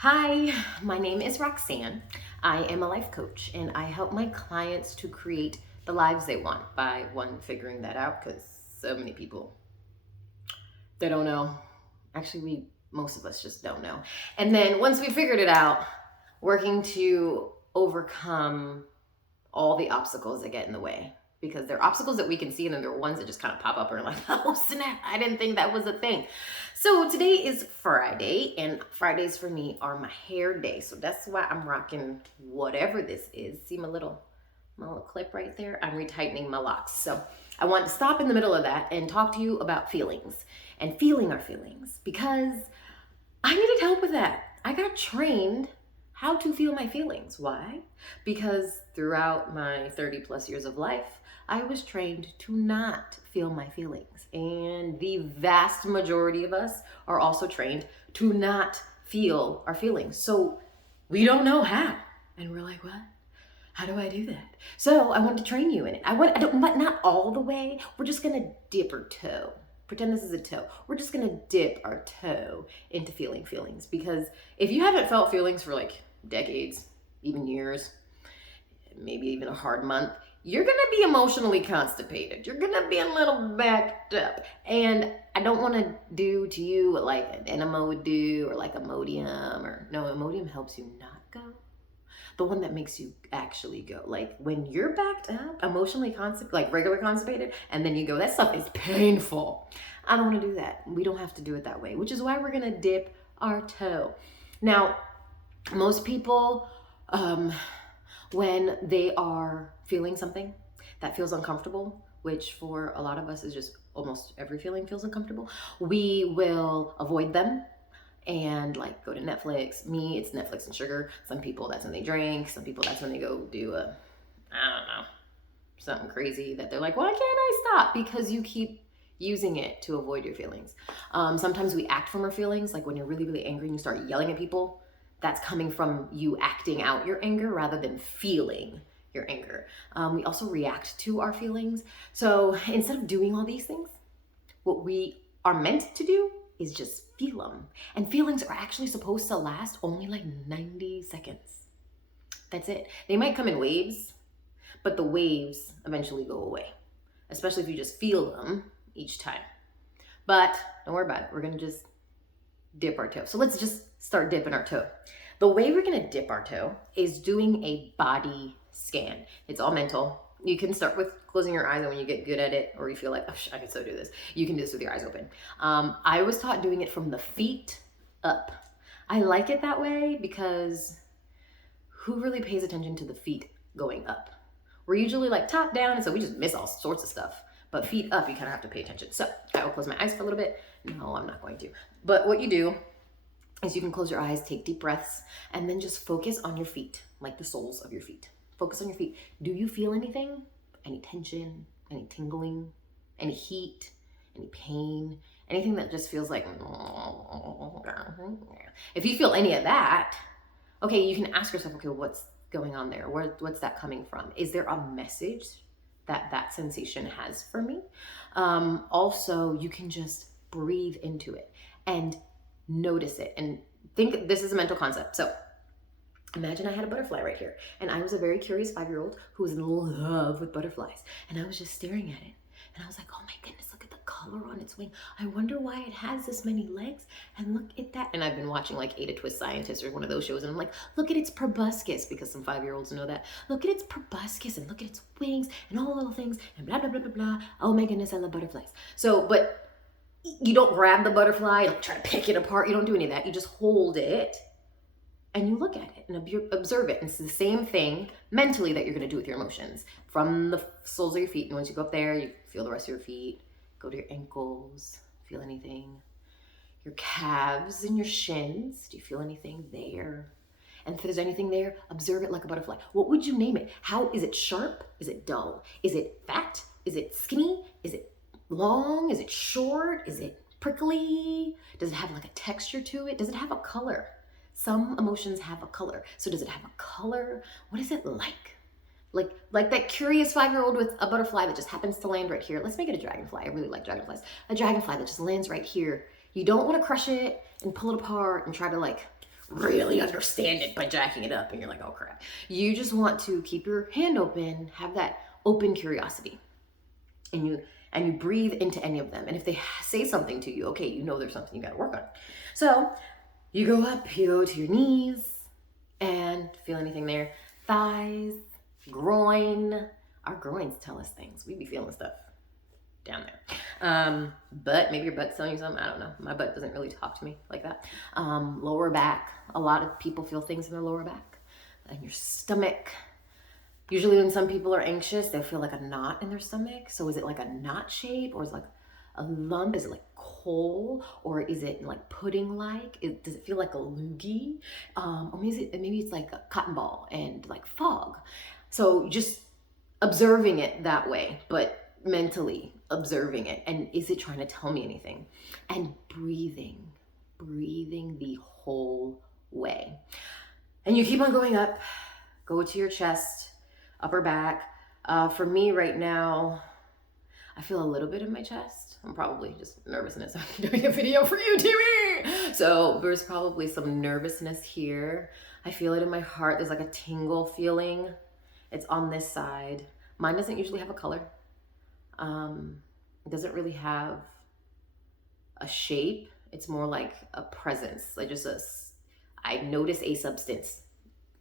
Hi, my name is Roxanne. I am a life coach and I help my clients to create the lives they want by one, figuring that out because so many people, they don't know. Actually, most of us just don't know. And then once we figured it out, working to overcome all the obstacles that get in the way because they're obstacles that we can see and then there are ones that just kind of pop up and are like, oh snap, I didn't think that was a thing. So today is Friday and Fridays for me are my hair day. So that's why I'm rocking whatever this is. See my little clip right there? I'm retightening my locks. So I want to stop in the middle of that and talk to you about feelings and feeling our feelings because I needed help with that. I got trained how to feel my feelings. Why? Because throughout my 30 plus years of life, I was trained to not feel my feelings. And the vast majority of us are also trained to not feel our feelings. So we don't know how. And we're like, what? How do I do that? So I want to train you in it. But not all the way. We're just gonna dip our toe. Pretend this is a toe. We're just gonna dip our toe into feeling feelings because if you haven't felt feelings for like decades, even years, maybe even a hard month, you're gonna be emotionally constipated. You're gonna be a little backed up. And I don't wanna do to you what like an enema would do or like Imodium or no, Imodium helps you not go. The one that makes you actually go. Like when you're backed up, emotionally constipated, like regular constipated, and then you go, that stuff is painful. I don't want to do that. We don't have to do it that way, which is why we're going to dip our toe. Now, most people, when they are feeling something that feels uncomfortable, which for a lot of us is just almost every feeling feels uncomfortable, we will avoid them and like go to Netflix. Me, it's Netflix and sugar. Some people, that's when they drink. Some people, that's when they go do I don't know, something crazy that they're like, why can't I stop? Because you keep using it to avoid your feelings. Sometimes we act from our feelings, like when you're really, really angry and you start yelling at people, that's coming from you acting out your anger rather than feeling your anger. We also react to our feelings. So instead of doing all these things, what we are meant to do is just feel them. And feelings are actually supposed to last only like 90 seconds. That's it. They might come in waves, but the waves eventually go away, especially if you just feel them each time. But don't worry about it. We're going to just dip our toe. So let's just start dipping our toe. The way we're going to dip our toe is doing a body scan. It's all mental. You can start with closing your eyes, and when you get good at it, or you feel like, oh, I can so do this, you can do this with your eyes open. I was taught doing it from the feet up. I like it that way because who really pays attention to the feet going up? We're usually like top down, and so we just miss all sorts of stuff. But feet up, you kind of have to pay attention. So I will close my eyes for a little bit. No, I'm not going to. But what you do is you can close your eyes, take deep breaths, and then just focus on your feet, like the soles of your feet. Focus on your feet. Do you feel anything? Any tension, any tingling, any heat, any pain, anything that just feels like, if you feel any of that, okay, you can ask yourself, okay, what's going on there? What's that coming from? Is there a message that sensation has for me? Also, you can just breathe into it and notice it and think this is a mental concept. So imagine I had a butterfly right here, and I was a very curious 5-year-old who was in love with butterflies, and I was just staring at it, and I was like, oh my goodness, look at the color on its wing. I wonder why it has this many legs, and look at that. And I've been watching like Ada Twist Scientist or one of those shows, and I'm like, look at its proboscis, because some 5-year-olds know that. Look at its proboscis, and look at its wings, and all the little things, and blah, blah, blah, blah, blah. Oh my goodness, I love butterflies. So, but you don't grab the butterfly, you don't try to pick it apart, you don't do any of that. You just hold it and you look at it and observe it. And it's the same thing mentally that you're going to do with your emotions from the soles of your feet. And once you go up there, you feel the rest of your feet. Go to your ankles. Feel anything? Your calves and your shins. Do you feel anything there? And if there's anything there, observe it like a butterfly. What would you name it? How is it sharp? Is it dull? Is it fat? Is it skinny? Is it long? Is it short? Is it prickly? Does it have like a texture to it? Does it have a color? Some emotions have a color. So does it have a color? What is it like? Like that curious 5-year-old with a butterfly that just happens to land right here. Let's make it a dragonfly. I really like dragonflies. A dragonfly that just lands right here. You don't want to crush it and pull it apart and try to like really understand it by jacking it up and you're like, oh crap. You just want to keep your hand open, have that open curiosity. And you breathe into any of them. And if they say something to you, okay, you know there's something you got to work on. So you go up, you go to your knees and feel anything there. Thighs, groin. Our groins tell us things. We be feeling stuff down there. Butt, maybe your butt's telling you something. I don't know. My butt doesn't really talk to me like that. Lower back. A lot of people feel things in their lower back. And your stomach. Usually when some people are anxious, they'll feel like a knot in their stomach. So is it like a knot shape, or is it like a lump? Is it like coal, or is it like pudding-like? Does it feel like a loogie? Or maybe it's like a cotton ball and like fog. So just observing it that way, but mentally observing it. And is it trying to tell me anything? And breathing the whole way. And you keep on going up, go to your chest, upper back. For me right now, I feel a little bit in my chest. I'm probably just nervousness. I'm doing a video for you, TV. So there's probably some nervousness here. I feel it in my heart. There's like a tingle feeling. It's on this side. Mine doesn't usually have a color. It doesn't really have a shape. It's more like a presence, like just I notice a substance,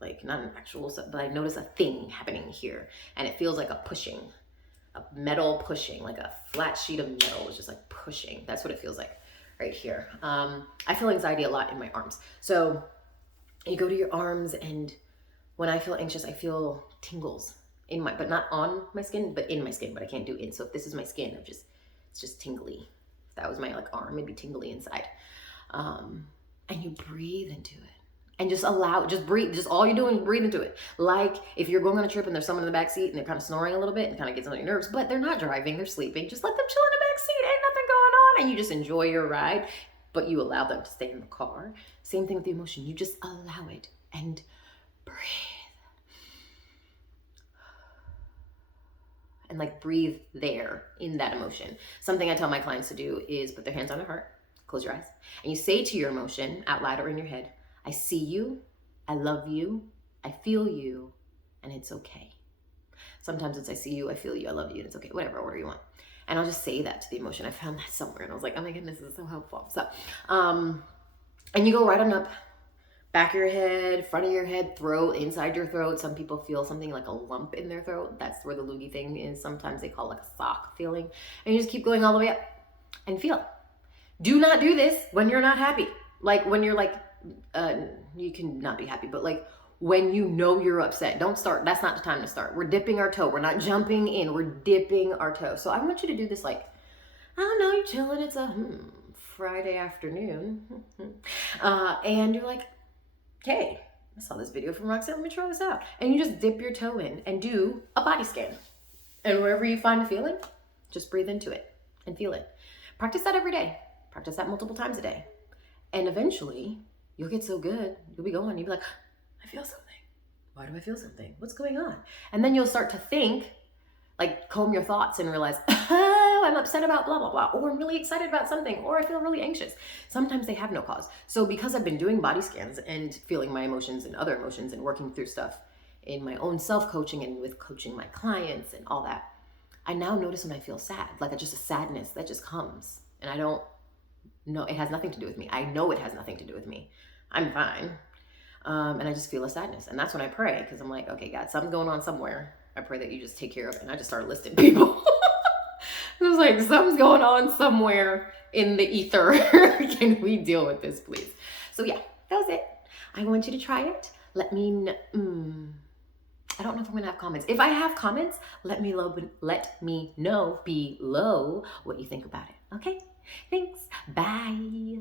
like not an actual, but I notice a thing happening here, and it feels like a pushing, a metal pushing, like a flat sheet of metal is just like pushing. That's what it feels like right here. I feel anxiety a lot in my arms. So you go to your arms, and when I feel anxious, I feel tingles in my, but not on my skin, but in my skin, but I can't do it. So if this is my skin, it's just tingly. If that was my like arm, it'd be tingly inside. And you breathe into it. And just breathe. Just all you're doing is breathe into it. Like if you're going on a trip and there's someone in the back seat and they're kind of snoring a little bit and kind of gets on your nerves, but they're not driving, they're sleeping. Just let them chill in the back seat. Ain't nothing going on. And you just enjoy your ride, but you allow them to stay in the car. Same thing with the emotion. You just allow it and breathe. And like breathe there in that emotion. Something I tell my clients to do is put their hands on their heart, close your eyes, and you say to your emotion out loud or in your head, I see you, I love you, I feel you, and it's okay. Sometimes it's I see you, I feel you, I love you, and it's okay, whatever order you want. And I'll just say that to the emotion. I found that somewhere, and I was like, oh my goodness, this is so helpful. So, and you go right on up, back of your head, front of your head, throat, inside your throat. Some people feel something like a lump in their throat. That's where the loogie thing is. Sometimes they call it like a sock feeling. And you just keep going all the way up and feel. Do not do this when you're not happy. Like when you're like, you can not be happy, but like when you know you're upset, don't start. That's not the time to start. We're dipping our toe. We're not jumping in. We're dipping our toe. So I want you to do this like, I don't know, you're chilling. It's a Friday afternoon. And you're like, okay, I saw this video from Roxanne, let me try this out. And you just dip your toe in and do a body scan. And wherever you find a feeling, just breathe into it and feel it. Practice that every day. Practice that multiple times a day. And eventually, you'll get so good, you'll be going, you'll be like, I feel something. Why do I feel something? What's going on? And then you'll start to think, like comb your thoughts and realize, oh, I'm upset about blah, blah, blah, or I'm really excited about something, or I feel really anxious. Sometimes they have no cause. So because I've been doing body scans and feeling my emotions and other emotions and working through stuff in my own self-coaching and with coaching my clients and all that, I now notice when I feel sad, like just a sadness that just comes. And I don't know, it has nothing to do with me. I know it has nothing to do with me. I'm fine. And I just feel a sadness. And that's when I pray, because I'm like, okay, God, something's going on somewhere. I pray that you just take care of it. And I just started listing people. It was like, something's going on somewhere in the ether. Can we deal with this, please? So yeah, that was it. I want you to try it. Let me know. I don't know if I'm gonna have comments. If I have comments, let me know below what you think about it. Okay? Thanks. Bye.